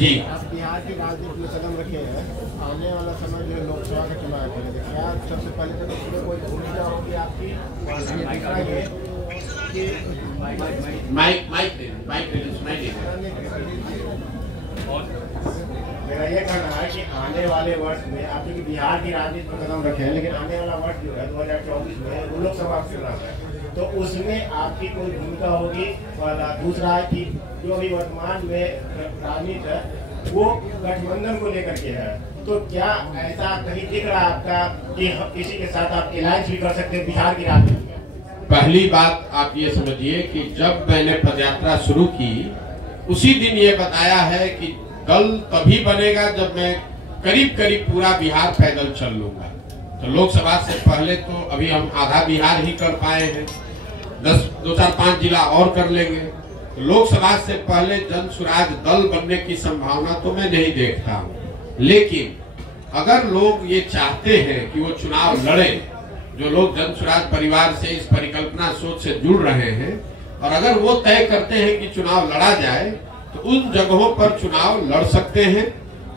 जी, आप बिहार की राजनीति में कदम रखे हैं, आने वाला समय जो लोकसभा का चुनाव है, क्या सबसे पहले तो इसमें कोई भूमिका होगी आपकी? मेरा ये कहना है कि आने वाले वर्ष में आप जो बिहार की राजनीति में कदम रखे हैं, लेकिन आने वाला वर्ष जो है 2024 में वो लोकसभा चुनाव है, तो उसमें आपकी कोई भूमिका होगी? और दूसरा है कि जो अभी वर्तमान में राजनीति है वो गठबंधन को लेकर के है, तो क्या ऐसा कहीं दिख रहा है आपका कि किसी के साथ आप अलायंस भी कर सकते हैं बिहार की राजनीति में? पहली बात आप ये समझिए कि जब मैंने पदयात्रा शुरू की उसी दिन ये बताया है कि दल तभी बनेगा जब मैं करीब करीब पूरा बिहार पैदल चल लूंगा। तो लोकसभा से पहले तो अभी हम आधा बिहार ही कर पाए हैं, 2 4 5 जिला और कर लेंगे। तो लोकसभा से पहले जन स्वराज दल बनने की संभावना तो मैं नहीं देखता हूँ। लेकिन अगर लोग ये चाहते हैं कि वो चुनाव लड़े, जो लोग जन स्वराज परिवार से इस परिकल्पना सोच से जुड़ रहे हैं, और अगर वो तय करते हैं कि चुनाव लड़ा जाए तो उन जगहों पर चुनाव लड़ सकते हैं।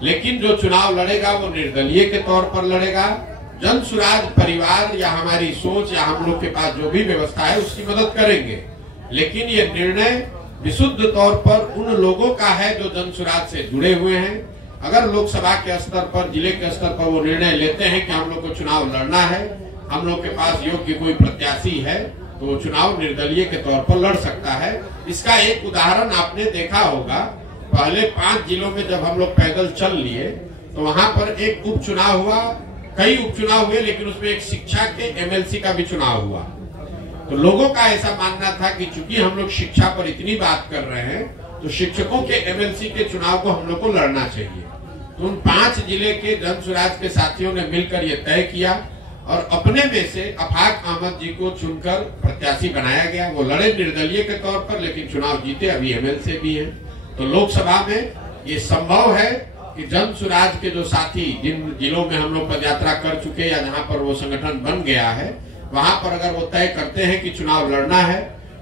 लेकिन जो चुनाव लड़ेगा वो निर्दलीय के तौर पर लड़ेगा। जन स्वराज परिवार या हमारी सोच या हम लोग के पास जो भी व्यवस्था है उसकी मदद करेंगे, लेकिन ये निर्णय विशुद्ध तौर पर उन लोगों का है जो जन स्वराज से जुड़े हुए हैं। अगर लोकसभा के स्तर पर, जिले के स्तर पर वो निर्णय लेते हैं कि हम लोग को चुनाव लड़ना है, हम लोग के पास योग्य कोई प्रत्याशी है, तो वो चुनाव निर्दलीय के तौर पर लड़ सकता है। इसका एक उदाहरण आपने देखा होगा, पहले 5 जिलों में जब हम लोग पैदल चल लिए तो वहां पर एक उपचुनाव हुआ, कई उपचुनाव हुए, लेकिन उसमें एक शिक्षा के एमएलसी का भी चुनाव हुआ। तो लोगों का ऐसा मानना था कि चूंकि हम लोग शिक्षा पर इतनी बात कर रहे हैं तो शिक्षकों के एमएलसी के चुनाव को हम लोग को लड़ना चाहिए। तो उन 5 जिले के जन स्वराज के साथियों ने मिलकर ये तय किया और अपने में से अफाक अहमद जी को चुनकर प्रत्याशी बनाया गया। वो लड़े निर्दलीय के तौर पर, लेकिन चुनाव जीते, अभी एमएलसी भी हैं। तो लोकसभा में ये संभव है कि जन स्वराज के जो साथी जिन जिलों में हम लोग पदयात्रा कर चुके या जहां पर वो संगठन बन गया है, वहां पर अगर वो तय करते हैं कि चुनाव लड़ना है,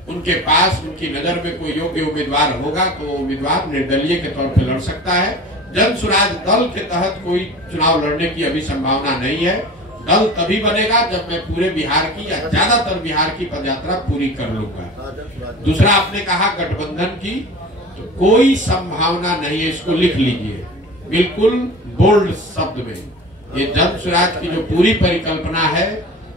उनके पास उनकी नजर में कोई योग्य उम्मीदवार होगा तो वो उम्मीदवार निर्दलीय के तौर पर लड़ सकता है। जन स्वराज दल के तहत कोई चुनाव लड़ने की अभी संभावना नहीं है। दल तभी बनेगा जब मैं पूरे बिहार की या ज्यादातर बिहार की पदयात्रा पूरी कर लूंगा। दूसरा आपने कहा गठबंधन की, तो कोई संभावना नहीं है, इसको लिख लीजिए बिल्कुल बोल्ड शब्द में। ये जन स्वराज की जो पूरी परिकल्पना है,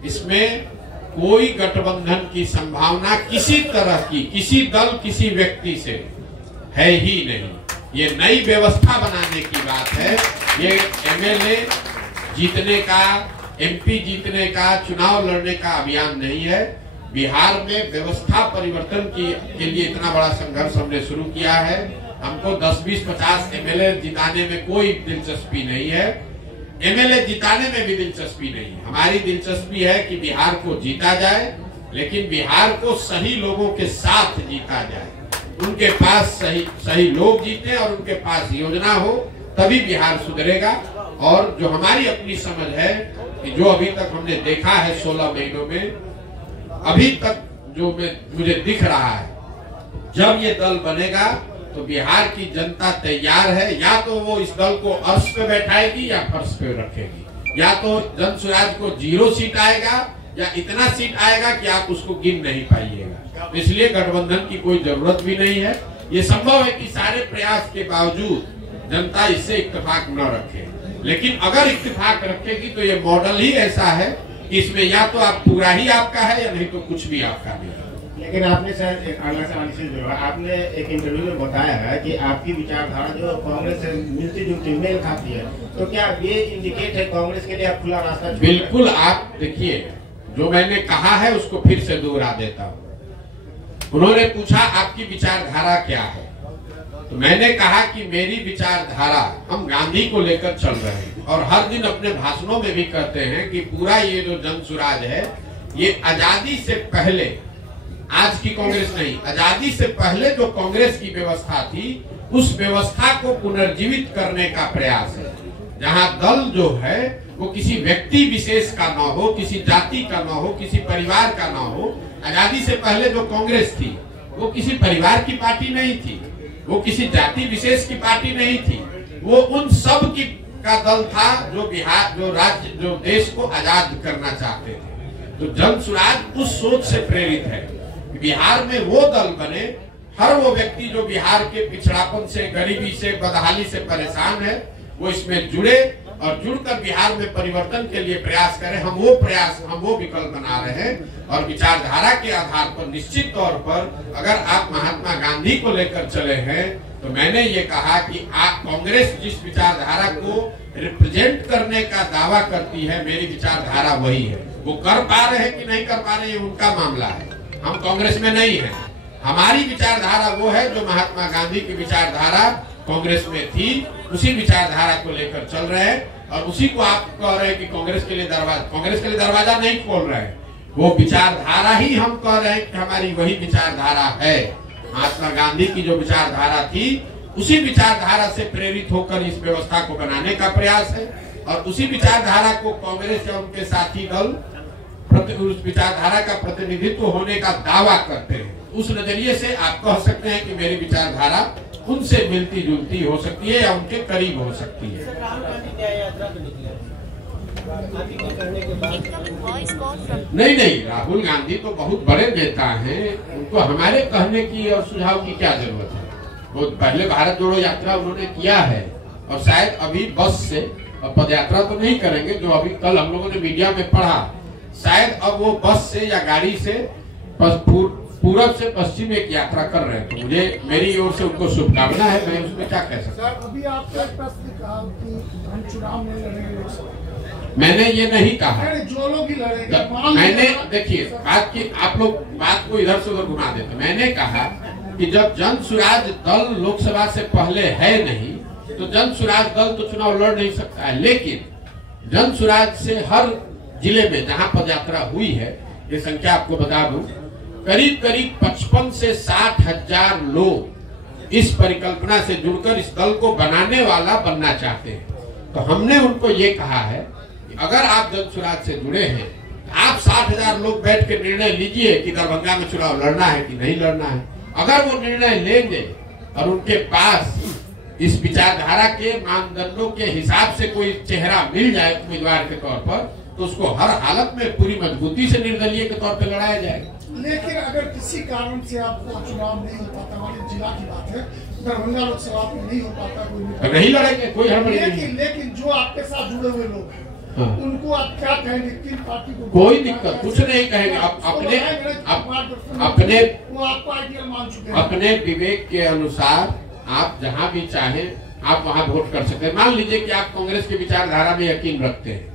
इसमें कोई गठबंधन की संभावना किसी तरह की, किसी दल किसी व्यक्ति से है ही नहीं। ये नई व्यवस्था बनाने की बात है। ये एमएलए जीतने का, एमपी जीतने का, चुनाव लड़ने का अभियान नहीं है। बिहार में व्यवस्था परिवर्तन के लिए इतना बड़ा संघर्ष हमने शुरू किया है। हमको 10, 20, 50 एमएलए जिताने में कोई दिलचस्पी नहीं है, एमएलए जिताने में भी दिलचस्पी नहीं है। हमारी दिलचस्पी है कि बिहार को जीता जाए, लेकिन बिहार को सही लोगों के साथ जीता जाए। उनके पास सही लोग जीते और उनके पास योजना हो, तभी बिहार सुधरेगा। और जो हमारी अपनी समझ है कि जो अभी तक हमने देखा है 16 महीनों में, अभी तक जो मुझे दिख रहा है, जब ये दल बनेगा तो बिहार की जनता तैयार है। या तो वो इस दल को अर्श पे बैठाएगी या फर्श पे रखेगी, या तो जन स्वराज को 0 सीट आएगा या इतना सीट आएगा कि आप उसको गिन नहीं पाइएगा। इसलिए गठबंधन की कोई जरूरत भी नहीं है। ये संभव है कि सारे प्रयास के बावजूद जनता इससे इत्तेफाक न रखे, लेकिन अगर इत्तेफाक रखेगी तो ये मॉडल ही ऐसा है कि इसमें या तो आप पूरा ही आपका है या नहीं तो कुछ भी आपका नहीं है। लेकिन आपने शायद एक अगला सवाल से जुड़ा, आपने एक इंटरव्यू में बताया है कि आपकी विचारधारा जो कांग्रेस से मिलती जुलती मेल खाती है, तो क्या ये इंडिकेट है कांग्रेस के लिए आप खुला रास्ता? बिल्कुल। आप देखिए, जो मैंने कहा है उसको फिर से दोहरा देता हूँ। उन्होंने पूछा आपकी विचारधारा क्या है, तो मैंने कहा कि मेरी विचारधारा, हम गांधी को लेकर चल रहे हैं और हर दिन अपने भाषणों में भी कहते हैं कि पूरा ये जो जन स्वराज है, ये आजादी से पहले, आज की कांग्रेस नहीं, आजादी से पहले जो कांग्रेस की व्यवस्था थी उस व्यवस्था को पुनर्जीवित करने का प्रयास है। जहां दल जो है वो किसी व्यक्ति विशेष का ना हो, किसी जाति का ना हो, किसी परिवार का ना हो। आजादी से पहले जो कांग्रेस थी वो किसी परिवार की पार्टी नहीं थी, वो किसी जाति विशेष की पार्टी नहीं थी, वो उन सब की का दल था जो बिहार, जो राज्य, जो देश को आजाद करना चाहते थे। तो जन सुराज उस सोच से प्रेरित है कि बिहार में वो दल बने, हर वो व्यक्ति जो बिहार के पिछड़ापन से, गरीबी से, बदहाली से परेशान है, वो इसमें जुड़े और जुड़कर बिहार में परिवर्तन के लिए प्रयास करें। हम वो विकल्प बना रहे हैं और विचारधारा के आधार पर निश्चित तौर पर अगर आप महात्मा गांधी को लेकर चले हैं तो मैंने ये कहा कि आप कांग्रेस जिस विचारधारा को रिप्रेजेंट करने का दावा करती है, मेरी विचारधारा वही है। वो कर पा रहे हैं कि नहीं कर पा रहे हैं उनका मामला है, हम कांग्रेस में नहीं है। हमारी विचारधारा वो है जो महात्मा गांधी की विचारधारा कांग्रेस में थी, उसी विचारधारा को लेकर चल रहे हैं और उसी को आप कह रहे हैं कि कांग्रेस के लिए दरवाजा नहीं खोल रहे हैं। वो विचारधारा ही हम कह रहे हैं कि हमारी वही विचारधारा है। महात्मा गांधी की जो विचारधारा थी, उसी विचारधारा से प्रेरित होकर इस व्यवस्था को बनाने का प्रयास है और उसी विचारधारा को कांग्रेस या उनके साथी दल उस विचारधारा का प्रतिनिधित्व होने का दावा करते हैं। उस नजरिए से आप कह सकते हैं कि मेरी विचारधारा उनसे मिलती जुलती हो सकती है या उनके करीब हो सकती है। नहीं, राहुल गांधी तो बहुत बड़े नेता हैं, उनको हमारे कहने की और सुझाव की क्या जरूरत है। वो पहले भारत जोड़ो यात्रा उन्होंने किया है और शायद अभी बस से पद यात्रा तो नहीं करेंगे, जो अभी कल हम लोगों ने मीडिया में पढ़ा, शायद अब वो बस से या गाड़ी से पूरब से पश्चिम एक यात्रा कर रहे हैं। तो मुझे मेरी ओर से उनको शुभकामना है, मैं उसमें क्या कह सकता हूँ। अभी आपने प्रश्न कहा कि हम चुनाव में लड़ेंगे, मैंने ये नहीं कहा। जो लोग ही लड़ेंगे, मैंने देखिए बात की, आप लोग बात को इधर से उधर घुमा देते। मैंने कहा कि जब जन सुराज दल लोकसभा से पहले है नहीं, तो जन सुराज दल तो चुनाव लड़ नहीं सकता है। लेकिन जन सुराज से हर जिले में जहां पदयात्रा हुई है, ये संख्या आपको बता दूं, करीब 55 से 60 हजार लोग इस परिकल्पना से जुड़कर इस दल को बनाने वाला बनना चाहते हैं। तो हमने उनको ये कहा है कि अगर आप जन सुराज से जुड़े हैं, आप 60 हजार लोग बैठ के निर्णय लीजिए कि दरभंगा में चुनाव लड़ना है कि नहीं लड़ना है। अगर वो निर्णय लेंगे और उनके पास इस विचारधारा के मानदंडों के हिसाब से कोई चेहरा मिल जाए उम्मीदवार के तौर पर, तो उसको हर हालत में पूरी मजबूती से निर्दलीय के तौर पर लड़ाया जाएगा। लेकिन अगर किसी कारण से आपको चुनाव नहीं हो पाता, हमारे जिला की बात है, दरभंगा लोकसभा में नहीं हो पाता, कोई नहीं लड़ेंगे, कोई हड़बड़ी नहीं। लेकिन जो आपके साथ जुड़े हुए लोग हैं, हाँ, उनको आप क्या कहेंगे? किन पार्टी को? कोई दिक्कत कुछ नहीं कहेंगे। आप अपने विवेक के अनुसार आप जहां भी चाहें आप वहां वोट कर सकते हैं। मान लीजिए कि आप कांग्रेस की विचारधारा में यकीन रखते हैं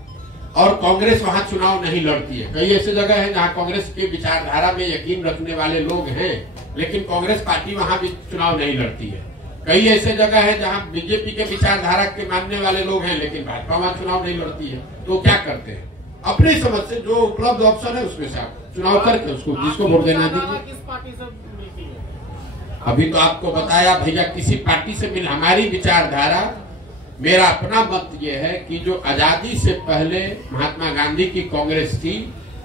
और कांग्रेस वहां चुनाव नहीं लड़ती है। कई ऐसे जगह है जहां कांग्रेस की विचारधारा में यकीन रखने वाले लोग हैं, लेकिन कांग्रेस पार्टी वहां भी चुनाव नहीं लड़ती है। कई ऐसे जगह है जहां बीजेपी के विचारधारा के मानने वाले लोग हैं, लेकिन भाजपा वहां चुनाव नहीं लड़ती है। तो क्या करते हैं? अपनी समझ से जो उपलब्ध ऑप्शन है उसमें से आप चुनाव करके उसको जिसको वोट देना दीजिए। अभी तो आपको बताया भैया, किसी पार्टी से मिल, हमारी विचारधारा, मेरा अपना मत ये है कि जो आजादी से पहले महात्मा गांधी की कांग्रेस थी,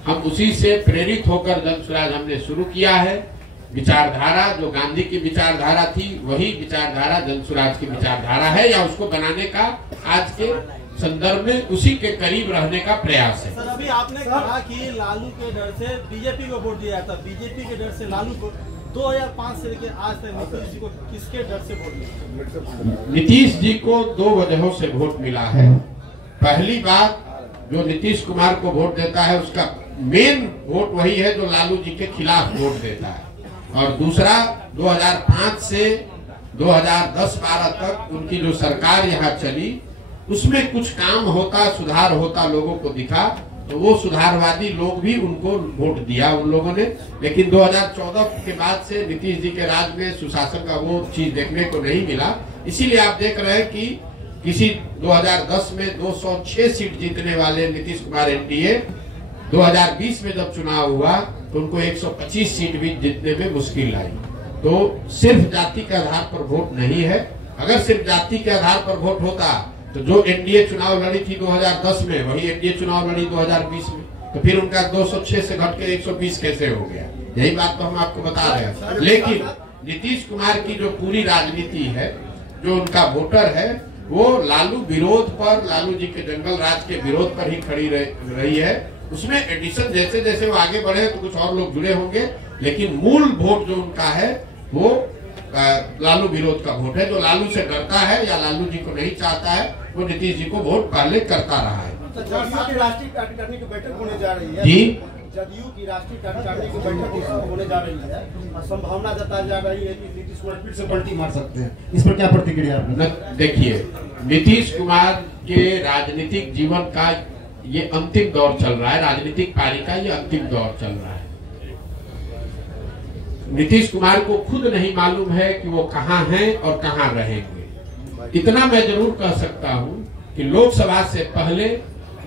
हम उसी से प्रेरित होकर जन सुराज हमने शुरू किया है। विचारधारा जो गांधी की विचारधारा थी, वही विचारधारा जन सुराज की विचारधारा है, या उसको बनाने का आज के संदर्भ में उसी के करीब रहने का प्रयास है। सर, अभी आपने कहा कि लालू के डर से बीजेपी को वोट दिया था, बीजेपी के डर से लालू को। 2005 से लेकर आज तक नीतीश जी को किसके डर से वोट मिला? नीतीश जी को 2 वजहों से वोट मिला है। पहली बात, जो नीतीश कुमार को वोट देता है उसका मेन वोट वही है जो लालू जी के खिलाफ वोट देता है। और दूसरा, 2005 से 2010-12 तक उनकी जो सरकार यहाँ चली, उसमें कुछ काम होता, सुधार होता लोगों को दिखा, तो वो सुधारवादी लोग भी उनको वोट दिया उन लोगों ने। लेकिन 2014 के बाद से नीतीश जी के राज में सुशासन का वो चीज देखने को नहीं मिला। इसीलिए आप देख रहे हैं कि किसी 2010 में 206 सीट जीतने वाले नीतीश कुमार एनडीए 2020 में जब चुनाव हुआ तो उनको 125 सीट भी जीतने में मुश्किल आई। तो सिर्फ जाति के आधार पर वोट नहीं है। अगर सिर्फ जाति के आधार पर वोट होता तो जो एनडीए चुनाव लड़ी थी 2010 में, वही एनडीए चुनाव लड़ी 2020 में, तो फिर उनका 206 से घट के 120 कैसे हो गया? यही बात तो हम आपको बता रहे हैं। नीतीश कुमार की जो पूरी राजनीति है, जो उनका वोटर है, वो लालू विरोध पर, लालू जी के जंगल राज के विरोध पर ही खड़ी रही है। उसमें एडिशन जैसे जैसे वो आगे बढ़े तो कुछ और लोग जुड़े होंगे, लेकिन मूल वोट जो उनका है वो लालू विरोध का वोट है। जो लालू से डरता है या लालू जी को नहीं चाहता है, वो नीतीश जी को वोट पहले करता रहा है। राष्ट्रीय कार्यकारिणी की बैठक होने जा रही है जी, जदयू की राष्ट्रीय कार्यकारिणी की बैठक होने जा रही है और संभावना जताई जा रही है कि नीतीश कुमार फिर से पलटी मार सकते हैं। इस पर क्या प्रतिक्रिया आपकी? देखिए, नीतीश कुमार के राजनीतिक जीवन का ये अंतिम दौर चल रहा है, राजनीतिक पारी का ये अंतिम दौर चल रहा है। नीतीश कुमार को खुद नहीं मालूम है कि वो कहाँ हैं और कहाँ रहेंगे। इतना मैं जरूर कह सकता हूँ कि लोकसभा से पहले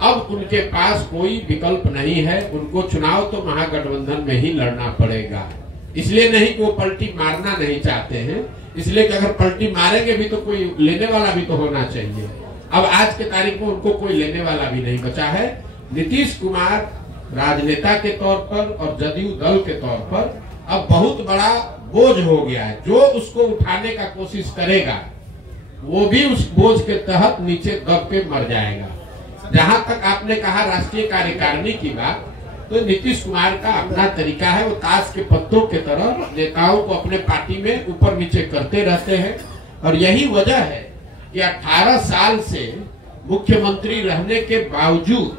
अब उनके पास कोई विकल्प नहीं है। उनको चुनाव तो महागठबंधन में ही लड़ना पड़ेगा। इसलिए नहीं कि वो पलटी मारना नहीं चाहते हैं, इसलिए कि अगर पलटी मारेंगे भी तो कोई लेने वाला भी तो होना चाहिए। अब आज के तारीख में उनको कोई लेने वाला भी नहीं बचा है। नीतीश कुमार राजनेता के तौर पर और जदयू दल के तौर पर अब बहुत बड़ा बोझ हो गया है। जो उसको उठाने का कोशिश करेगा वो भी उस बोझ के तहत नीचे दब के मर जाएगा। जहां तक आपने कहा राष्ट्रीय कार्यकारिणी की बात, तो नीतीश कुमार का अपना तरीका है। वो ताश के पत्तों के तरह नेताओं को अपने पार्टी में ऊपर नीचे करते रहते हैं और यही वजह है कि 18 साल से मुख्यमंत्री रहने के बावजूद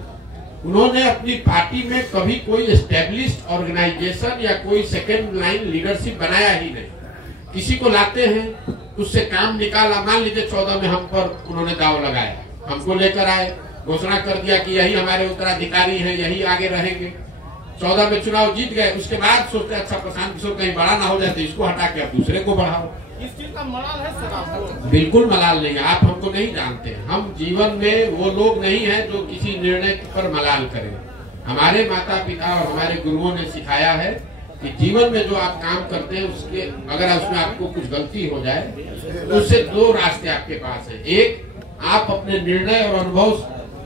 उन्होंने अपनी पार्टी में कभी कोई एस्टेब्लिश्ड ऑर्गेनाइजेशन या कोई सेकेंड लाइन लीडरशिप बनाया ही नहीं। किसी को लाते हैं, उससे काम निकाला। मान लीजिए 14 में हम पर उन्होंने दाव लगाया, हमको लेकर आए, घोषणा कर दिया कि यही हमारे उत्तराधिकारी हैं, यही आगे रहेंगे। 14 में चुनाव जीत गए। उसके बाद सोचते अच्छा प्रशांत किशोर कहीं बड़ा ना हो जाते, इसको हटा के अब दूसरे को बढ़ाओ। इस चीज का मलाल है सर आपको? बिल्कुल मलाल नहीं है। आप हमको नहीं जानते। हम जीवन में वो लोग नहीं है जो किसी निर्णय पर मलाल करें। हमारे माता पिता और हमारे गुरुओं ने सिखाया है कि जीवन में जो आप काम करते हैं उसके अगर उसमें आपको कुछ गलती हो जाए तो उससे दो रास्ते आपके पास है। एक, आप अपने निर्णय और अनुभव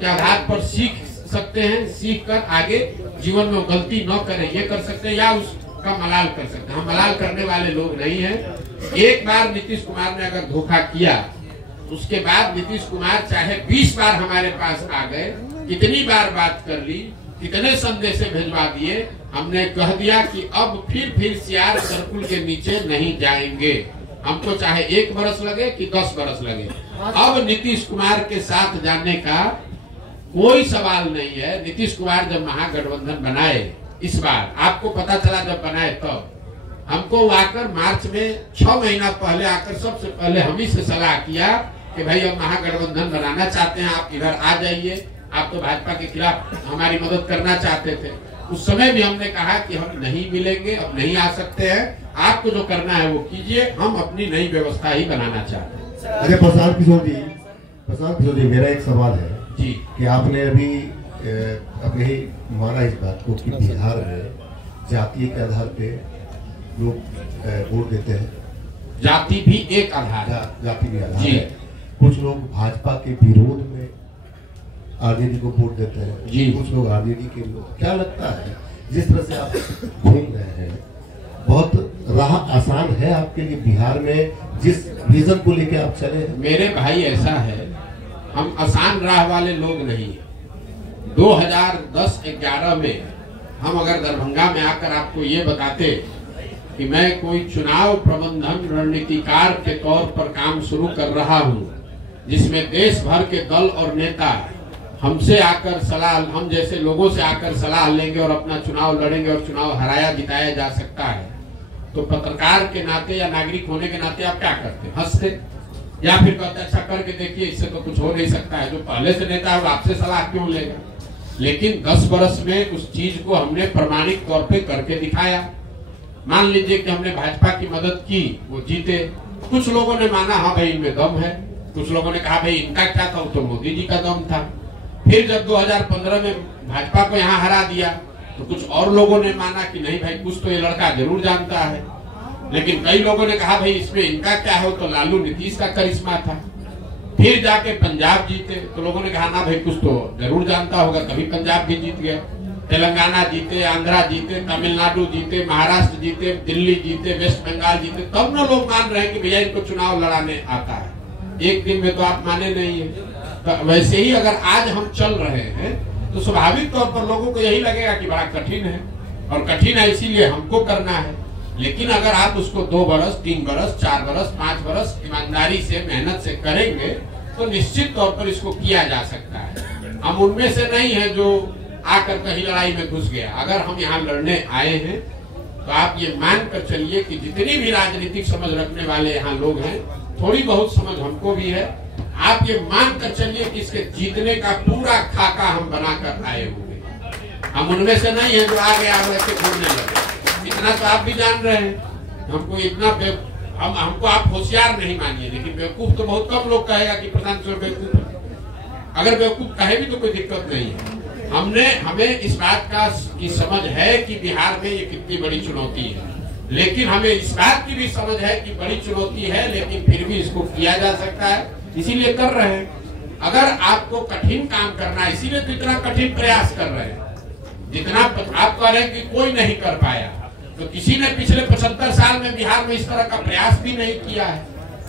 के आधार पर सीख सकते हैं, सीख कर आगे जीवन में गलती न करें ये कर सकते हैं, या उसका मलाल कर सकते हैं। हम मलाल करने वाले लोग नहीं हैं। एक बार नीतीश कुमार ने अगर धोखा किया, उसके बाद नीतीश कुमार चाहे 20 बार हमारे पास आ गए, कितनी बार बात कर ली, कितने संदेश भेजवा दिए, हमने कह दिया कि अब फिर सियार सर्कुल के नीचे नहीं जाएंगे। हमको चाहे 1 बरस लगे कि 10 बरस लगे, अब नीतीश कुमार के साथ जाने का कोई सवाल नहीं है। नीतीश कुमार जब महागठबंधन बनाए, इस बार आपको पता चला जब बनाए तब हमको आकर मार्च में 6 महीना पहले आकर सबसे पहले हम ही से सलाह किया कि भाई अब महागठबंधन बनाना चाहते हैं, आप इधर आ जाइए। आप तो भाजपा के खिलाफ हमारी मदद करना चाहते थे। उस समय भी हमने कहा कि हम नहीं मिलेंगे, अब नहीं आ सकते हैं, आपको जो करना है वो कीजिए, हम अपनी नई व्यवस्था ही बनाना चाहते हैं। अरे प्रशांत किशोर जी, मेरा एक सवाल है जी कि आपने अभी अपने ही माना इस बात को कि बिहार में जाति के आधार पे लोग वोट देते हैं। जाति भी एक आधार है। जाति भी आधार जी। है। कुछ लोग भाजपा के विरोध में आरजेडी को वोट देते हैं जी। कुछ लोग आरजेडी के विरोध। क्या लगता है जिस तरह से आप घूम रहे हैं, बहुत राह आसान है आपके लिए बिहार में जिस विजन को लेके आप चले हैं? मेरे भाई ऐसा है, हम आसान राह वाले लोग नहीं। 2010-11 में हम अगर दरभंगा में आकर आपको ये बताते कि मैं कोई चुनाव प्रबंधन रणनीतिकार के तौर पर काम शुरू कर रहा हूं, जिसमें देश भर के दल और नेता हमसे आकर सलाह, हम जैसे लोगों से आकर सलाह लेंगे और अपना चुनाव लड़ेंगे और चुनाव हराया जिताया जा सकता है, तो पत्रकार के नाते या नागरिक होने के नाते आप क्या करते? हंसते या फिर कहते अच्छा करके देखिए, इससे तो कुछ हो नहीं सकता है। जो पहले से नेता है वो आपसे सलाह क्यों लेगा? लेकिन 10 वर्ष में उस चीज को हमने प्रमाणिक तौर पे करके दिखाया। मान लीजिए कि हमने भाजपा की मदद की, वो जीते। कुछ लोगों ने माना हाँ भाई इनमें दम है, कुछ लोगों ने कहा भाई इनका क्या था, तो मोदी जी का दम था। फिर जब 2015 में भाजपा को यहाँ हरा दिया तो कुछ और लोगों ने माना कि नहीं भाई कुछ तो ये लड़का जरूर जानता है। लेकिन कई लोगों ने कहा भाई इसमें इनका क्या हो, तो लालू नीतीश का करिश्मा था। फिर जाके पंजाब जीते तो लोगों ने कहा ना भाई कुछ तो जरूर जानता होगा, तभी पंजाब भी जीत गया। तेलंगाना जीते, आंध्रा जीते, तमिलनाडु जीते, महाराष्ट्र जीते, दिल्ली जीते, वेस्ट बंगाल जीते, तब ना लोग मान रहे हैं कि भैया इनको चुनाव लड़ाने आता है। एक दिन में तो आप माने नहीं है। तो वैसे ही अगर आज हम चल रहे हैं तो स्वाभाविक तौर पर लोगों को यही लगेगा कि बड़ा कठिन है, और कठिन है इसीलिए हमको करना है। लेकिन अगर आप उसको 2 बरस, 3 बरस, 4 बरस, 5 बरस ईमानदारी से, मेहनत से करेंगे तो निश्चित तौर पर इसको किया जा सकता है। हम उनमें से नहीं है जो आकर कहीं लड़ाई में घुस गया। अगर हम यहाँ लड़ने आए हैं तो आप ये मान कर चलिए कि जितनी भी राजनीतिक समझ रखने वाले यहाँ लोग हैं, थोड़ी बहुत समझ हमको भी है। आप ये मान कर चलिए कि इसके जीतने का पूरा खाका हम बनाकर आए होंगे। हम उनमें से नहीं है जो आगे आगे से घूमने लगे। इतना तो आप भी जान रहे हैं। हमको इतना हमको आप होशियार नहीं मानिए, लेकिन बेवकूफ तो बहुत कम लोग कहेगा कि प्रधान बेवकूफ है। अगर बेवकूफ कहे भी तो कोई दिक्कत नहीं है। हमें इस बात की समझ है कि बिहार में ये कितनी बड़ी चुनौती है, लेकिन हमें इस बात की भी समझ है कि बड़ी चुनौती है, लेकिन फिर भी इसको किया जा सकता है, इसीलिए कर रहे हैं। अगर आपको कठिन काम करना है, इसीलिए तो इतना कठिन प्रयास कर रहे हैं। जितना आप कह रहे हैं कि कोई नहीं कर पाया, तो किसी ने पिछले 75 साल में बिहार में इस तरह का प्रयास भी नहीं किया है,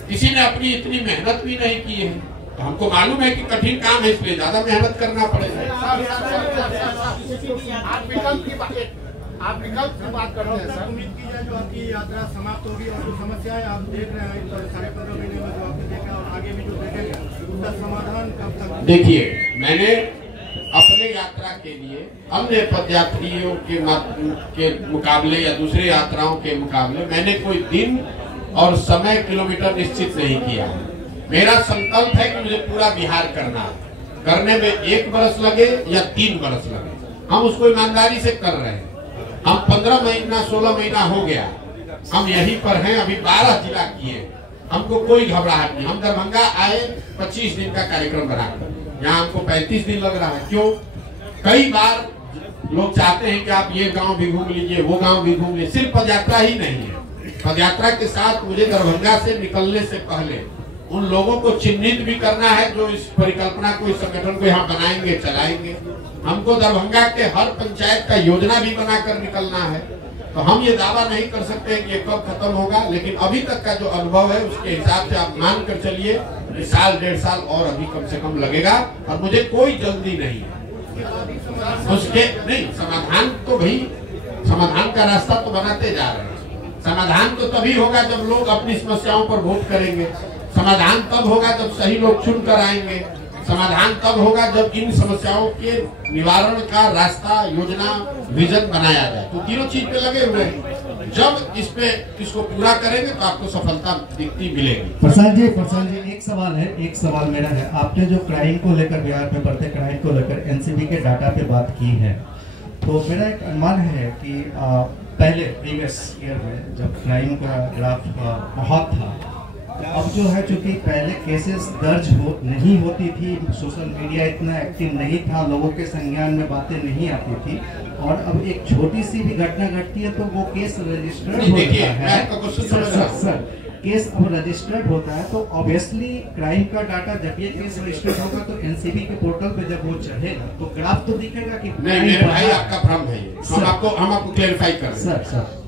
किसी ने अपनी इतनी मेहनत भी नहीं की है। तो हमको मालूम है कि कठिन काम है, इसलिए ज्यादा मेहनत करना पड़ेगा। आप विकल्प की बात करते हैं सर। उम्मीद की जाए जो आपकी यात्रा समाप्त होगी और जो समस्याएं आप देख रहे हैं 15.5 महीने में जो आपने देखा और आगे भी जो देखेंगे उसका समाधान कब तक? देखिए, मैंने अपने यात्रा के लिए अन्य पदयात्रियों के मुकाबले या दूसरे यात्राओं के मुकाबले मैंने कोई दिन और समय, किलोमीटर निश्चित नहीं किया है। मेरा संकल्प है कि मुझे पूरा बिहार करना है। करने में 1 बरस लगे या 3 बरस लगे, हम उसको ईमानदारी से कर रहे हैं। हम 15 महीना 16 महीना हो गया हम यहीं पर हैं। अभी 12 जिला किए, हमको कोई घबराहट नहीं। हम दरभंगा आए 25 दिन का कार्यक्रम बनाकर, यहाँ हमको 35 दिन लग रहा है। क्यों? कई बार लोग चाहते हैं कि आप ये गांव भी घूम लीजिए, वो गांव भी घूम लीजिए। सिर्फ पदयात्रा ही नहीं है, पदयात्रा के साथ मुझे दरभंगा से निकलने से पहले उन लोगों को चिन्हित भी करना है जो इस परिकल्पना को, इस संगठन को यहाँ बनाएंगे, चलाएंगे। हमको दरभंगा के हर पंचायत का योजना भी बनाकर निकलना है। तो हम ये दावा नहीं कर सकते कि ये कब खत्म होगा, लेकिन अभी तक का जो अनुभव है उसके हिसाब से आप मान कर चलिए कि 1-1.5 साल और अभी कम से कम लगेगा, और मुझे कोई जल्दी नहीं है। उसके नहीं समाधान तो भाई, समाधान का रास्ता तो बनाते जा रहे हैं। समाधान तो तभी होगा जब लोग अपनी समस्याओं पर वोट करेंगे। समाधान तब होगा जब सही लोग चुन कर आएंगे। समाधान तब होगा जब इन समस्याओं के निवारण का रास्ता, योजना, विजन बनाया जाए। तो तीनों चीज पे लगे हुए हैं। जब इसको पूरा करेंगे तो आपको सफलता दिखती मिलेगी। प्रसाद जी, एक सवाल है, एक सवाल मेरा है। आपने जो क्राइम को लेकर, बिहार में बढ़ते क्राइम को लेकर एनसीबी के डाटा पे बात की है, तो मेरा एक अनुमान है कि पहले प्रीवियस ईयर में जब क्राइम का ग्राफ बहुत था, अब जो है चूंकि पहले केसेस दर्ज नहीं होती थी, सोशल मीडिया इतना एक्टिव नहीं था, लोगों के संज्ञान में बातें नहीं आती थी, और अब एक छोटी सी भी घटना घटती है तो वो केस रजिस्टर्ड होता है। सर, केस अब रजिस्टर्ड होता है तो ऑब्वियसली क्राइम का डाटा, जब ये केस रजिस्टर्ड होगा तो एनसीबी के पोर्टल पे जब वो चढ़ेगा तो ग्राफ तो दिखेगा कि नहीं। मेरे भाई, आपका भ्रम है। हम आपको क्लेरिफाई कर रहे हैं। सर,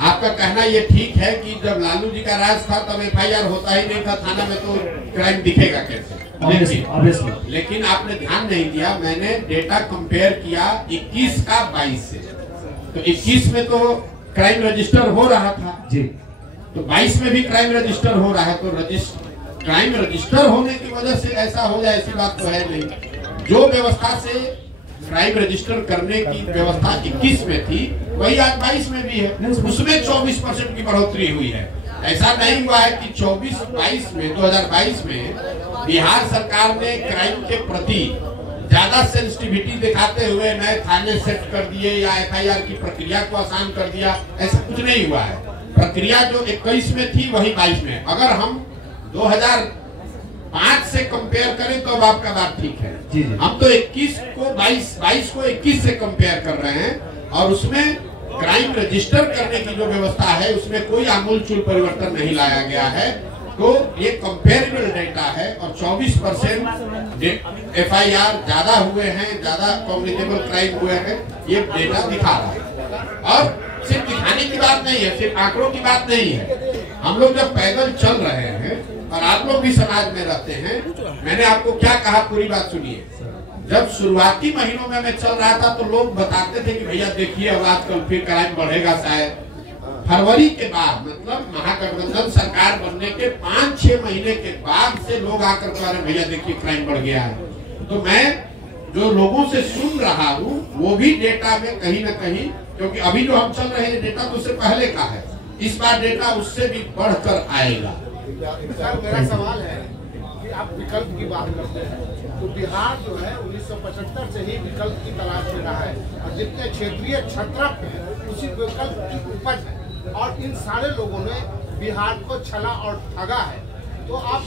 आपका कहना ये ठीक है कि जब लालू जी का राज था तब FIR होता ही नहीं था थाना में, तो क्राइम दिखेगा कैसे? लेकिन आपने ध्यान नहीं दिया, मैंने डेटा कंपेयर किया 21 का 22 से। तो 21 में तो क्राइम रजिस्टर हो रहा था जी, तो 22 में भी क्राइम रजिस्टर हो रहा है। तो क्राइम रजिस्टर होने की वजह से ऐसा हो जाए, ऐसी बात तो है नहीं। जो व्यवस्था से क्राइम रजिस्टर करने की व्यवस्था 21 में थी वही आज 22 में भी है। उसमें 24% की बढ़ोतरी हुई है। ऐसा नहीं हुआ है कि 2022 में बिहार सरकार ने क्राइम के प्रति ज्यादा सेंसिटिविटी दिखाते हुए नए थाने सेट कर दिए या FIR की प्रक्रिया को आसान कर दिया, ऐसा कुछ नहीं हुआ है। प्रक्रिया जो 21 में थी वही 22 में। अगर हम 2005 से कंपेयर करें तो अब आपका बात ठीक है। हम तो 21 को 22 को 21 से कंपेयर कर रहे हैं, और उसमें क्राइम रजिस्टर करने की जो व्यवस्था है उसमें कोई आमूलचूल परिवर्तन नहीं लाया गया है। तो ये कंपेरेबल डेटा है और 24% FIR ज्यादा हुए हैं, ज्यादा कॉग्निटिबल क्राइम हुए हैं, ये डेटा दिखा रहा है। और सिर्फ दिखाने की बात नहीं है, सिर्फ आंकड़ों की बात नहीं है। हम लोग जब पैदल चल रहे हैं और आप लोग भी समाज में रहते हैं, मैंने आपको क्या कहा पूरी बात सुनिए। जब शुरुआती महीनों में मैं चल रहा था तो लोग बताते थे कि भैया देखिए अब आजकल फिर क्राइम बढ़ेगा शायद। फरवरी के बाद मतलब महागठबंधन सरकार बनने के 5-6 महीने के बाद से लोग आकर कह रहे भैया देखिए क्राइम बढ़ गया है। तो मैं जो लोगों से सुन रहा हूँ वो भी डेटा में कहीं ना कहीं, क्योंकि अभी जो हम चल रहे हैं डेटा तो उससे पहले का है, इस बार डेटा उससे भी बढ़कर आएगा। मेरा सवाल है कि आप विकल्प की बात करते हैं तो बिहार जो है 1975 से ही विकल्प की तलाश में रहा है और जितने क्षेत्रीय छत्रप है उसी विकल्प की उपज है और इन सारे लोगों ने बिहार को छला और ठगा है। तो आप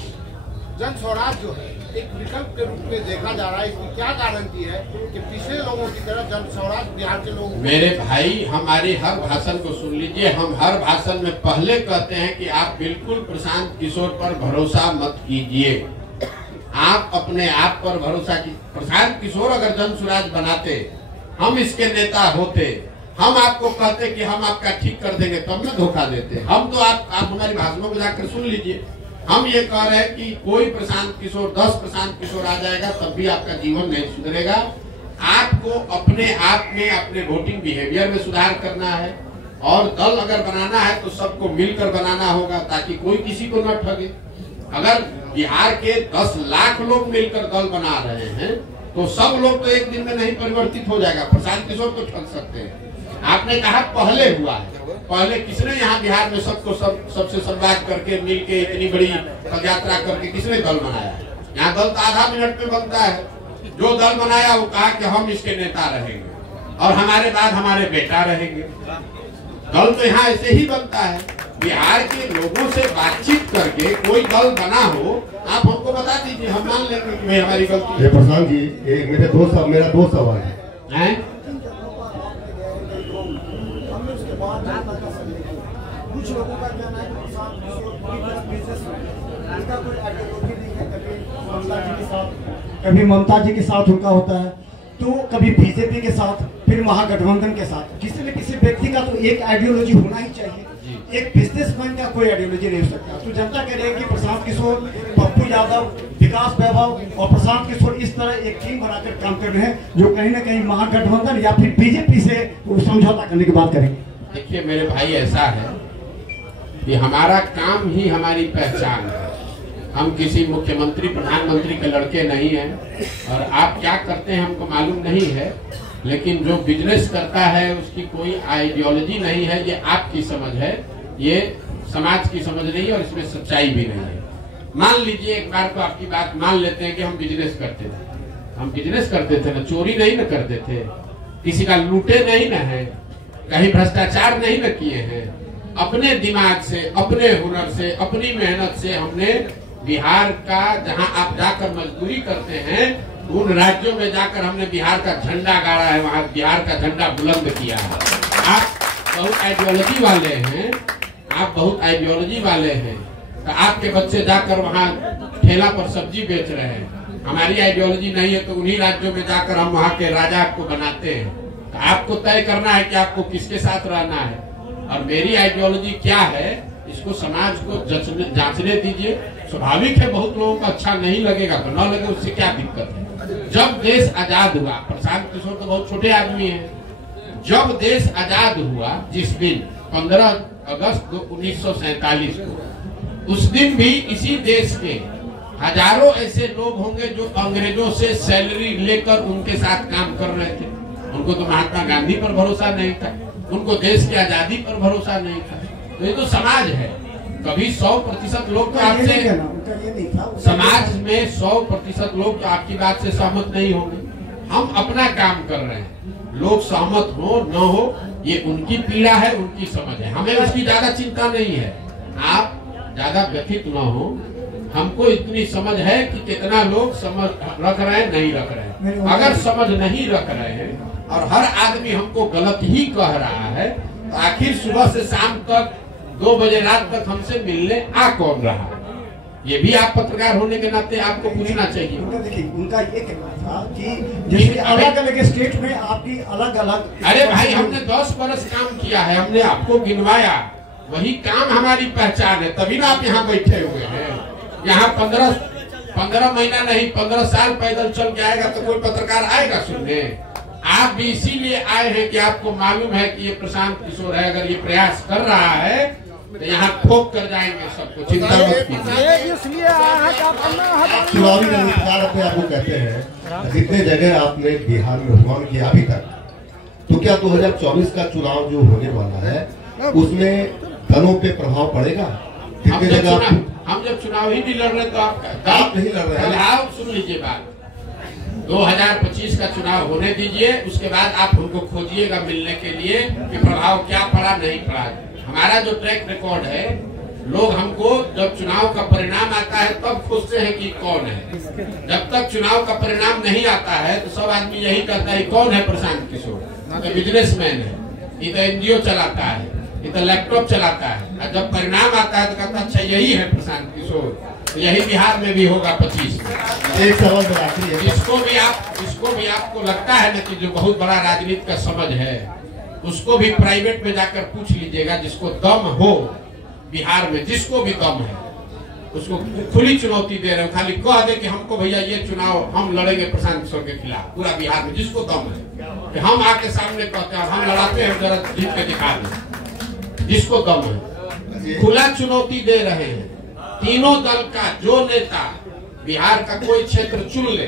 जन स्वराज जो है एक विकल्प के रूप में देखा जा रहा है, इसकी क्या गारंटी है कि पिछले लोगों की तरह जन स्वराज बिहार के लोग? मेरे भाई हमारे हर भाषण को सुन लीजिए, हम हर भाषण में पहले कहते हैं कि आप बिल्कुल प्रशांत किशोर पर भरोसा मत कीजिए, आप अपने आप पर भरोसा की। प्रशांत किशोर अगर जन स्वराज बनाते, हम इसके नेता होते, हम आपको कहते कि हम आपका ठीक कर देंगे, तब में धोखा देते। हम तो आप हमारी भाषणों को जाकर सुन लीजिए, हम ये कह रहे हैं कि कोई प्रशांत किशोर 10 प्रशांत किशोर आ जाएगा तब भी आपका जीवन नहीं सुधरेगा। आपको अपने आप में अपने वोटिंग बिहेवियर में सुधार करना है और दल अगर बनाना है तो सबको मिलकर बनाना होगा ताकि कोई किसी को न ठगे। अगर बिहार के 10 लाख लोग मिलकर दल बना रहे हैं तो सब लोग तो एक दिन में नहीं परिवर्तित हो जाएगा। प्रशांत किशोर तो ठग सकते हैं। आपने कहा पहले हुआ है, पहले किसने यहाँ बिहार में सबको सबसे संवाद करके मिलके इतनी बड़ी पदयात्रा करके किसने दल बनाया? यहाँ दल तो आधा मिनट में बनता है। जो दल बनाया वो कहा कि हम इसके नेता रहेंगे और हमारे बाद हमारे बेटा रहेंगे। दल तो यहाँ ऐसे ही बनता है। बिहार के लोगों से बातचीत करके कोई दल बना हो, आप हमको बता दीजिए, हम मान लेंगे कि हमारी गलती है। प्रशांत जी, मेरा दो सवाल है। कुछ लोगों का कहना है कभी ममता जी के साथ उनका होता है तो कभी बीजेपी के साथ, फिर महागठबंधन के साथ। किसी न किसी व्यक्ति का तो एक आइडियोलॉजी होना ही चाहिए, एक बिजनेसमैन का कोई आइडियोलॉजी नहीं हो सकता। तो जनता कह रही है कि प्रशांत किशोर, पप्पू यादव, विकास वैभव और प्रशांत किशोर इस तरह एक टीम बनाकर काम कर रहे हैं जो कहीं ना कहीं महागठबंधन या फिर बीजेपी से समझौता करने की बात करेंगे। देखिए मेरे भाई, ऐसा है कि हमारा काम ही हमारी पहचान है। हम किसी मुख्यमंत्री प्रधानमंत्री के लड़के नहीं हैं और आप क्या करते हैं हमको मालूम नहीं है, लेकिन जो बिजनेस करता है उसकी कोई आइडियोलॉजी नहीं है। ये आपकी समझ है, ये समाज की समझ नहीं है और इसमें सच्चाई भी नहीं है। मान लीजिए एक बार को आपकी बात मान लेते हैं कि हम बिजनेस करते थे। हम बिजनेस करते थे ना, चोरी नहीं न करते थे, किसी का लूटे नहीं न है, कहीं भ्रष्टाचार नहीं न किए हैं। अपने दिमाग से, अपने हुनर से, अपनी मेहनत से हमने बिहार का, जहां आप जाकर मजदूरी करते हैं उन राज्यों में जाकर हमने बिहार का झंडा गाड़ा है, वहां बिहार का झंडा बुलंद किया है। आप बहुत आइडियोलॉजी वाले हैं, आप बहुत आइडियोलॉजी वाले हैं, तो आपके बच्चे जाकर वहां ठेला पर सब्जी बेच रहे हैं। हमारी आइडियोलॉजी नहीं है तो उन्हीं राज्यों में जाकर हम वहां के राजा को बनाते हैं। तो आपको तय करना है कि आपको किसके साथ रहना है और मेरी आइडियोलॉजी क्या है, इसको समाज को जांचने दीजिए। स्वाभाविक है बहुत लोगों को अच्छा नहीं लगेगा तो न लगे, उससे क्या दिक्कत है। जब देश आजाद हुआ, प्रशांत किशोर तो बहुत छोटे आदमी हैं, जब देश आजाद हुआ जिस दिन 15 अगस्त 1947 को, उस दिन भी इसी देश के हजारों ऐसे लोग होंगे जो अंग्रेजों से सैलरी लेकर उनके साथ काम कर रहे थे। उनको तो महात्मा गांधी पर भरोसा नहीं था, उनको देश की आजादी पर भरोसा नहीं था। तो ये तो समाज है। कभी 100% लोग तो आपसे, समाज में 100% लोग तो आपकी बात से सहमत नहीं होंगे। हम अपना काम कर रहे हैं, लोग सहमत हो न हो ये उनकी पीड़ा है, उनकी समझ है, हमें उसकी ज्यादा चिंता नहीं है। आप ज्यादा व्यथित न हो, हमको इतनी समझ है कि कितना लोग समझ रख रहे हैं, नहीं रख रहे हैं। अगर समझ नहीं रख रहे हैं और हर आदमी हमको गलत ही कह रहा है तो आखिर सुबह से शाम तक 2 बजे रात तक हमसे मिलने आ कौन रहा? ये भी आप पत्रकार होने के नाते आपको पूछना चाहिए। उनका देखिए, उनका ये कहना था कि जैसे अलग अलग स्टेट में आपकी अलग अलग। अरे भाई, हमने 10 बरस काम किया है, हमने आपको गिनवाया, वही काम हमारी पहचान है, तभी ना आप यहाँ बैठे हुए हैं। यहाँ 15 महीना नहीं 15 साल पैदल चल के आएगा तो कोई पत्रकार आएगा सुनने? आप भी इसीलिए आए हैं कि आपको मालूम है कि ये प्रशांत किशोर है, अगर ये प्रयास कर रहा है तो यहाँ ठोक कर जाएंगे सबको, चिंता मत कीजिए। चुनावी रणनीतिकार अपने आपको कहते हैं, जितने जगह आपने बिहार में भ्रमण किया अभी तक, तो क्या 2024 का चुनाव जो होने वाला है उसमें दलों पे प्रभाव पड़ेगा? कितने जगह हम जब चुनाव ही नहीं लड़ रहे तो आप नहीं लड़ रहे हैं? आप सुन लीजिए बात, 2025 का चुनाव होने दीजिए, उसके बाद आप हमको खोजिएगा मिलने के लिए कि प्रभाव क्या पड़ा नहीं पड़ा। हमारा जो ट्रैक रिकॉर्ड है, लोग हमको जब चुनाव का परिणाम आता है तब खोजते हैं कि कौन है। जब तक चुनाव का परिणाम नहीं आता है तो सब आदमी यही कहता है कौन है प्रशांत किशोर, तो बिजनेसमैन है, ये तो एनजीओ चलाता है, ये तो लैपटॉप चलाता है। और जब परिणाम आता है तो कहता अच्छा यही है प्रशांत किशोर। तो यही बिहार में भी होगा 25 में। एक सवाल आखिरी है, इसको भी आपको लगता है ना कि जो बहुत बड़ा राजनीति का समझ है, उसको भी प्राइवेट में जाकर पूछ लीजिएगा, जिसको दम हो बिहार में, जिसको भी दम है उसको खुली चुनौती दे रहे हो, खाली कह दे कि हमको भैया ये चुनाव हम लड़ेंगे प्रशांत किशोर के खिलाफ पूरा बिहार में, जिसको दम है कि हम आके सामने कहते हैं हम लड़ाते हैं, जरा जीत के दिखा दे, जिसको दम है। खुला चुनौती दे रहे हैं तीनों दल का, जो नेता बिहार का कोई क्षेत्र चुन ले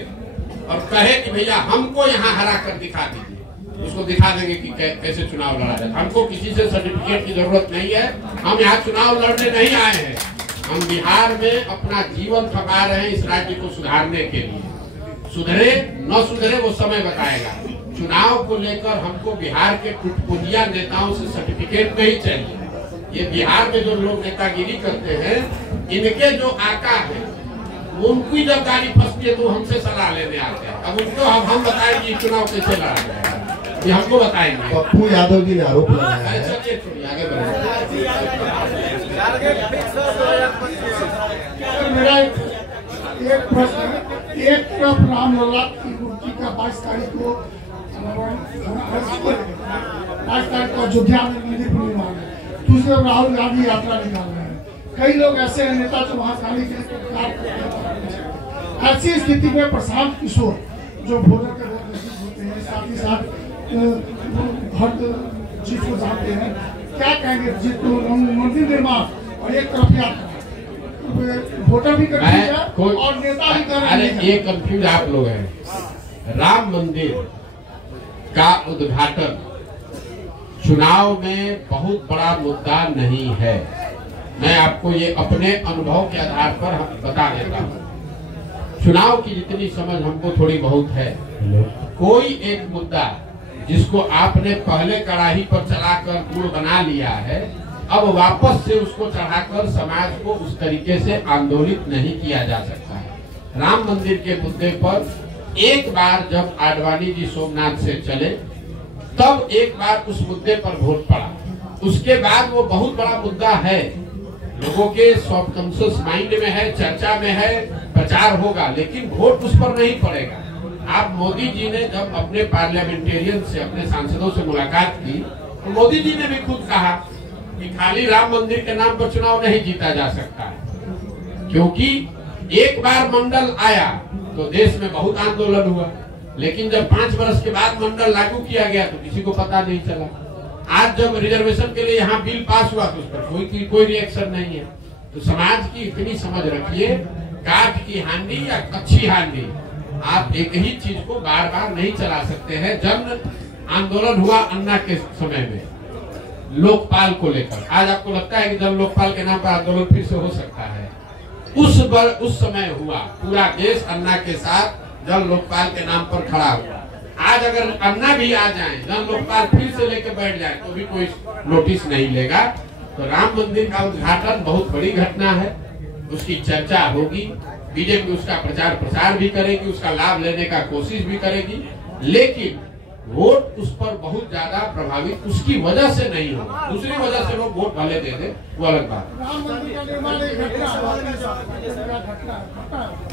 और कहे कि भैया हमको यहाँ हरा कर दिखा दीजिए, उसको दिखा देंगे कि कैसे चुनाव लड़ा जाए। हमको किसी से सर्टिफिकेट की जरूरत नहीं है, हम यहाँ चुनाव लड़ने नहीं आए हैं, हम बिहार में अपना जीवन खपा रहे हैं इस राज्य को सुधारने के लिए। सुधरे न सुधरे वो समय बताएगा। चुनाव को लेकर हमको बिहार के टुटपुंजिया नेताओं से सर्टिफिकेट नहीं चाहिए। ये बिहार में जो लोग नेतागिरी करते हैं, इनके जो आका है उनकी जब गाड़ी फंसती है तो हमसे सलाह लेने आते हैं। अब उनको हम बताएंगे चुनाव कैसे लड़ा जाएगा, ये हमको बताएंगे। पप्पू यादव जी ने आरोप लगाया है, आगे बढ़े। मेरा एक प्रश्न, एक तरफ रामलला की मूर्ति का 22 तारीख को 22 तारीख को अयोध्या में मंदिर निर्माण है, दूसरे राहुल गांधी यात्रा निकाल रहे हैं। कई लोग ऐसे हैं नेता जो वहाँ जाने के लिए, ऐसी स्थिति में प्रशांत किशोर जो भोजन के बहुत नजदीक होते हैं, साथ ही साथ हर चीज को जानते हैं, क्या कहेंगे? जिसको मंदिर निर्माण और एक तरफ यात्रा, वोटर भी कर और नेता भी कर। अरे ये कंफ्यूज आप लोग हैं। राम मंदिर का उद्घाटन चुनाव में बहुत बड़ा मुद्दा नहीं है। मैं आपको ये अपने अनुभव के आधार पर बता देता हूँ। चुनाव की जितनी समझ हमको थोड़ी बहुत है, कोई एक मुद्दा जिसको आपने पहले कड़ाही पर चलाकर गुड़ बना लिया है, अब वापस से उसको चढ़ाकर समाज को उस तरीके से आंदोलित नहीं किया जा सकता है। राम मंदिर के मुद्दे पर एक बार जब आडवाणी जी सोमनाथ से चले, तब एक बार उस मुद्दे पर वोट पड़ा। उसके बाद वो बहुत बड़ा मुद्दा है, लोगों के सबकॉन्शियस माइंड में है, चर्चा में है, प्रचार होगा, लेकिन वोट उस पर नहीं पड़ेगा। आप मोदी जी ने जब अपने पार्लियामेंटेरियन से, अपने सांसदों से मुलाकात की, तो मोदी जी ने भी खुद कहा कि खाली राम मंदिर के नाम पर चुनाव नहीं जीता जा सकता है, क्योंकि एक बार मंडल आया तो देश में बहुत आंदोलन हुआ, लेकिन जब 5 वर्ष के बाद मंडल लागू किया गया तो किसी को पता नहीं चला। आज जब रिजर्वेशन के लिए यहाँ बिल पास हुआ तो उस पर कोई रिएक्शन नहीं है। तो समाज की इतनी समझ रखिए, काठ की हांडी या कच्ची हांडी, आप एक ही चीज को बार बार नहीं चला सकते हैं। जन आंदोलन हुआ अन्ना के समय में लोकपाल को लेकर, आज आपको लगता है कि जन लोकपाल के नाम पर आंदोलन फिर से हो सकता है? उस समय हुआ, पूरा देश अन्ना के साथ जन लोकपाल के नाम पर खड़ा हुआ। आज अगर अन्ना भी आ जाए, जन लोकपाल फिर से लेके बैठ जाए तो भी कोई नोटिस नहीं लेगा। तो राम मंदिर का उद्घाटन बहुत बड़ी घटना है, उसकी चर्चा होगी, बीजेपी उसका प्रचार प्रसार भी करेगी, उसका लाभ लेने का कोशिश भी करेगी, लेकिन वोट उस पर बहुत ज्यादा प्रभावित उसकी वजह से नहीं हो, दूसरी वजह से लोग वोट भले दे दे, वो अलग बात। राम मंदिर का निर्माण एक घटना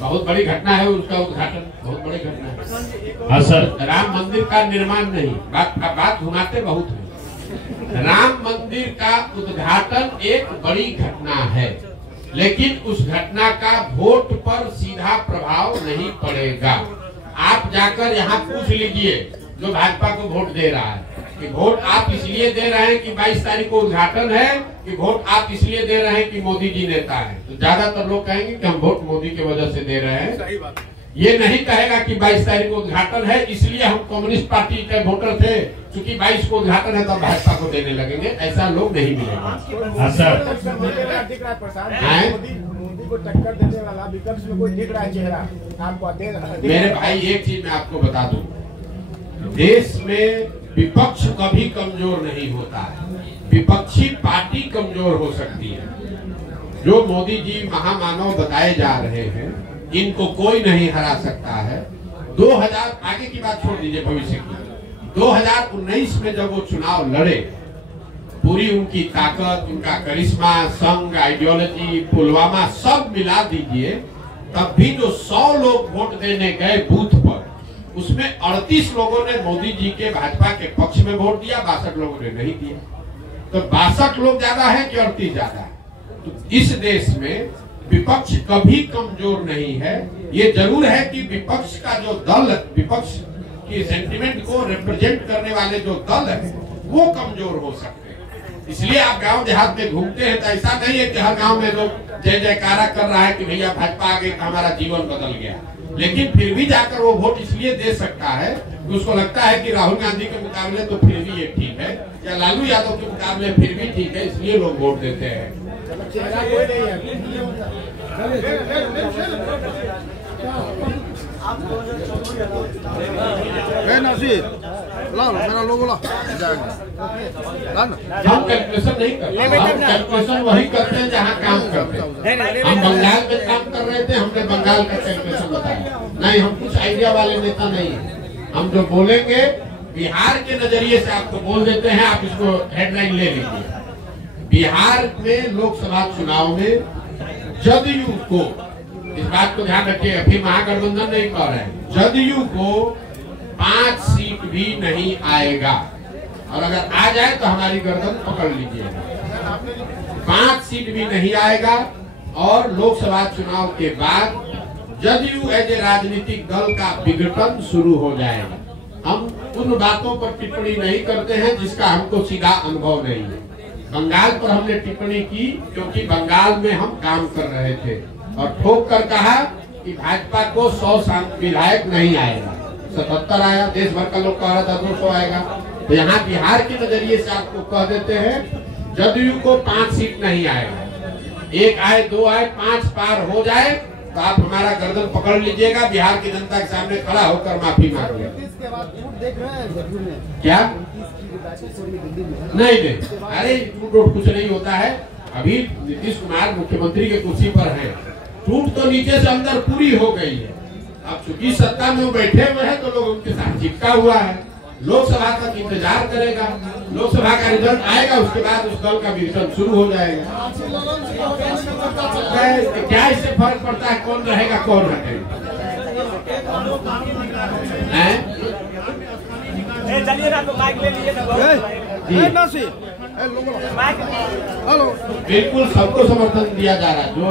बहुत बड़ी घटना है, उसका उद्घाटन बहुत बड़ी घटना है। हाँ सर, राम मंदिर का निर्माण नहीं, बात घुमाते बहुत है। राम मंदिर का उद्घाटन एक बड़ी घटना है, लेकिन उस घटना का वोट पर सीधा प्रभाव नहीं पड़ेगा। आप जाकर यहाँ पूछ लीजिए जो भाजपा को वोट दे रहा है कि वोट आप इसलिए दे रहे हैं कि 22 तारीख को उद्घाटन है, कि वोट आप इसलिए दे रहे हैं कि मोदी जी नेता है। तो ज्यादातर लोग कहेंगे कि हम वोट मोदी की वजह से दे रहे हैं। ये नहीं कहेगा कि 22 तारीख को उद्घाटन है इसलिए हम कम्युनिस्ट पार्टी के वोटर थे, क्योंकि 22 को उद्घाटन है तो भाजपा को देने लगेंगे। ऐसा लोग नहीं मिलेगा। हाँ सर, दिख रहा है प्रसाद, मोदी को टक्कर देने वाला विपक्ष में कोई दिख रहा है चेहरा आपको? मेरे भाई एक चीज मैं आपको बता दूं, देश में विपक्ष कभी कमजोर नहीं होता है, विपक्षी पार्टी कमजोर हो सकती है। जो मोदी जी महामानव बताए जा रहे हैं, इनको कोई नहीं हरा सकता है। 2000 आगे की बात छोड़ दीजिए, भविष्य की 2019 में जब वो चुनाव लड़े, पूरी उनकी ताकत, उनका करिश्मा, संघ, आइडियोलॉजी, पुलवामा सब मिला दीजिए, तब भी जो 100 लोग वोट देने गए बूथ पर, उसमें 38 लोगों ने मोदी जी के भाजपा के पक्ष में वोट दिया, 62 लोगों ने नहीं दिया। तो 62 लोग ज्यादा है कि 38 ज्यादा है? तो इस देश में विपक्ष कभी कमजोर नहीं है। ये जरूर है कि विपक्ष का जो दल, विपक्ष की सेंटिमेंट को रिप्रेजेंट करने वाले जो दल है वो कमजोर हो सकते हैं। इसलिए आप गांव देहात में घूमते हैं तो ऐसा नहीं है कि हर गांव में लोग जय जयकारा कर रहा है कि भैया भाजपा आ गई तो हमारा जीवन बदल गया, लेकिन फिर भी जाकर वो वोट इसलिए दे सकता है कि उसको लगता है कि राहुल गांधी के मुकाबले तो फिर भी ये ठीक है, या लालू यादव के मुकाबले फिर भी ठीक है, इसलिए लोग वोट देते हैं। मेरा लोगो ला हम कैलकुलेशन नहीं करते, हम कैलकुलेशन वही करते हैं जहाँ काम करते हैं। हम बंगाल में काम कर रहे थे, हमने बंगाल का कैलकुलेशन बताया। नहीं, हम कुछ आइडिया वाले नेता नहीं है। हम जो बोलेंगे बिहार के नजरिए से आपको बोल देते हैं, आप इसको हेडलाइन ले लीजिए। बिहार में लोकसभा चुनाव में जदयू को, इस बात को ध्यान रखिए, अभी महागठबंधन नहीं कह रहे हैं, जदयू को 5 सीट भी नहीं आएगा, और अगर आ जाए तो हमारी गर्दन पकड़ लीजिएगा। 5 सीट भी नहीं आएगा, और लोकसभा चुनाव के बाद जदयू एज ए राजनीतिक दल का विघटन शुरू हो जाएगा। हम उन बातों पर टिप्पणी नहीं करते हैं जिसका हमको सीधा अनुभव नहीं है। बंगाल पर हमने टिप्पणी की क्योंकि बंगाल में हम काम कर रहे थे, और ठोक कर कहा कि भाजपा को 100 विधायक नहीं आएगा, 77 आया, देश भर का लोग कह रहा था 200 आएगा। तो यहाँ बिहार के नजरिए से आपको कह देते हैं जदयू को 5 सीट नहीं आएगा। 1 आए, 2 आए, 5 पार हो जाए तो आप हमारा गर्दन पकड़ लीजिएगा, बिहार की जनता के सामने खड़ा होकर माफी मांगिए। क्या नहीं, अरे टूट कुछ नहीं होता है। अभी नीतीश कुमार मुख्यमंत्री के कुर्सी पर है, टूट तो नीचे से अंदर पूरी हो गई है। अब चूंकि सत्ता में वो बैठे हुए हैं तो लोग उनके साथ चिपका हुआ है। लोकसभा तक इंतजार करेगा, लोकसभा का रिजल्ट आएगा, उसके बाद उस दल का विघटन शुरू हो जाएगा। क्या इससे फर्क पड़ता है कौन रहेगा कौन हटेगा? बिल्कुल सबको समर्थन दिया जा रहा है। जो